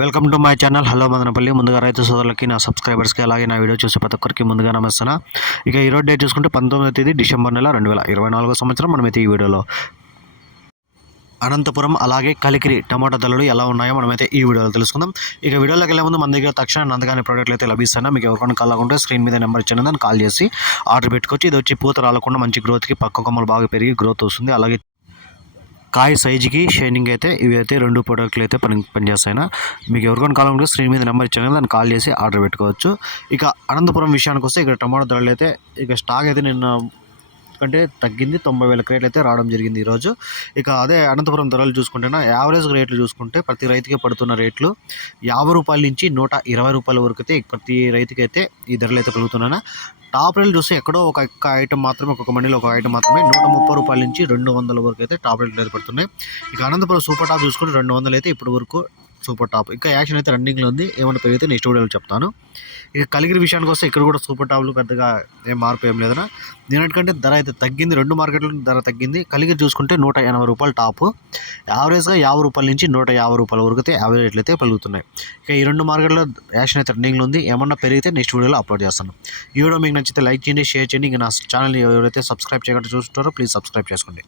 Welcome to my channel. Hello Madanapalle. ముందుగా రైతు సోదరులకి నా సబ్స్క్రైబర్స్కి అలాగే నా వీడియో చూసే ప్రతి ఒక్కరికి ముందుగా నమస్తున్నా ఇక ఈరోజు డేట్ చూసుకుంటే పంతొమ్మిదో తేదీ డిసెంబర్ నెల రెండు వేల ఇరవై నాలుగో సంవత్సరం. మనమైతే ఈ వీడియోలో అనంతపురం అలాగే కలికిరి టమాటా ధరలు ఎలా ఉన్నాయో మనమైతే ఈ వీడియోలో తెలుసుకుందాం. ఇక వీడియోలోకి వెళ్ళే ముందు మన దగ్గర తక్షణ నందగానే ప్రోడక్ట్లు అయితే లభిస్తాయి మీకు ఎవరికైనా కావాలనుకుంటే స్క్రీన్ మీద నెంబర్ ఇచ్చిన దాన్ని కాల్ చేసి ఆర్డర్ పెట్టుకోవచ్చు. ఇది వచ్చి పూత రాలకుండా మంచి గ్రోత్కి పక్క కొమ్మలు బాగా పెరిగి గ్రోత్ వస్తుంది. అలాగే కాయ సైజుకి షైనింగ్ అయితే ఇవి అయితే రెండు ప్రోడక్ట్లు అయితే పని పనిచేస్తాయినా. మీకు ఎవరికైనా కావాలంటే స్క్రీన్ మీద నెంబర్ ఇచ్చాను దాన్ని కాల్ చేసి ఆర్డర్ పెట్టుకోవచ్చు. ఇక అనంతపురం విషయానికి వస్తే ఇక్కడ టమాటో ధరలు అయితే ఇక స్టాక్ అయితే నిన్న కంటే తగ్గింది తొంభై వేల క్రేట్లు అయితే రావడం జరిగింది ఈరోజు. ఇక అదే అనంతపురం ధరలు చూసుకుంటేనా యావరేజ్ రేట్లు చూసుకుంటే ప్రతి రైతుకి పడుతున్న రేట్లు యాభై రూపాయల నుంచి నూట ఇరవై రూపాయల వరకు అయితే ప్రతి రైతుకి అయితే ఈ ధరలు అయితే పెరుగుతున్నాయి టాప్ రేట్లు చూస్తే ఎక్కడో ఒక ఐటెం ఐటమ్ మాత్రమే ఒక్కొక్క మండీలో ఒక ఐటమ్ మాత్రమే నూట ముప్పై రూపాయల నుంచి రెండు వందల వరకు అయితే టాప్ రేట్లు అయితే పడుతున్నాయి. ఇక అనంతపురం సూపర్ టాప్ చూసుకుంటే రెండు వందలు అయితే ఇప్పటి వరకు సూపర్ టాప్. ఇంకా యాక్షన్ అయితే రన్నింగ్లో ఉంది. ఏమైనా పెరిగితే నెక్స్ట్ వీడియోలో చెప్తాను. ఇక కలిగిన విషయానికి వస్తే ఇక్కడ కూడా సూపర్ టాప్లు పెద్దగా ఏం మార్పు ఏం లేదనా దీనికంటే ధర అయితే తగ్గింది. రెండు మార్కెట్లో ధర తగ్గింది. కలిగిరి చూసుకుంటే నూట ఎనభై రూపాయలు టాపు. యావరేజ్గా యాభై రూపాయల నుంచి నూట యాభై రూపాయల వరకు అయితే యావరేజ్ రేట్లు అయితే పెరుగుతున్నాయి. ఇక ఈ రెండు మార్కెట్లో యాక్షన్ అయితే రన్నింగ్లో ఉంది. ఏమన్నా పెరిగితే నెక్స్ట్ వీడియోలో అప్లోడ్ చేస్తాను. ఈ వీడియో మీకు నచ్చితే లైక్ చేయండి షేర్ చేయండి. ఇంకా నా ఛానల్ ఎవరైతే సబ్స్క్రైబ్ చేయకుండా చూస్తుంటారో ప్లీజ్ సబ్స్క్రైబ్ చేసుకోండి.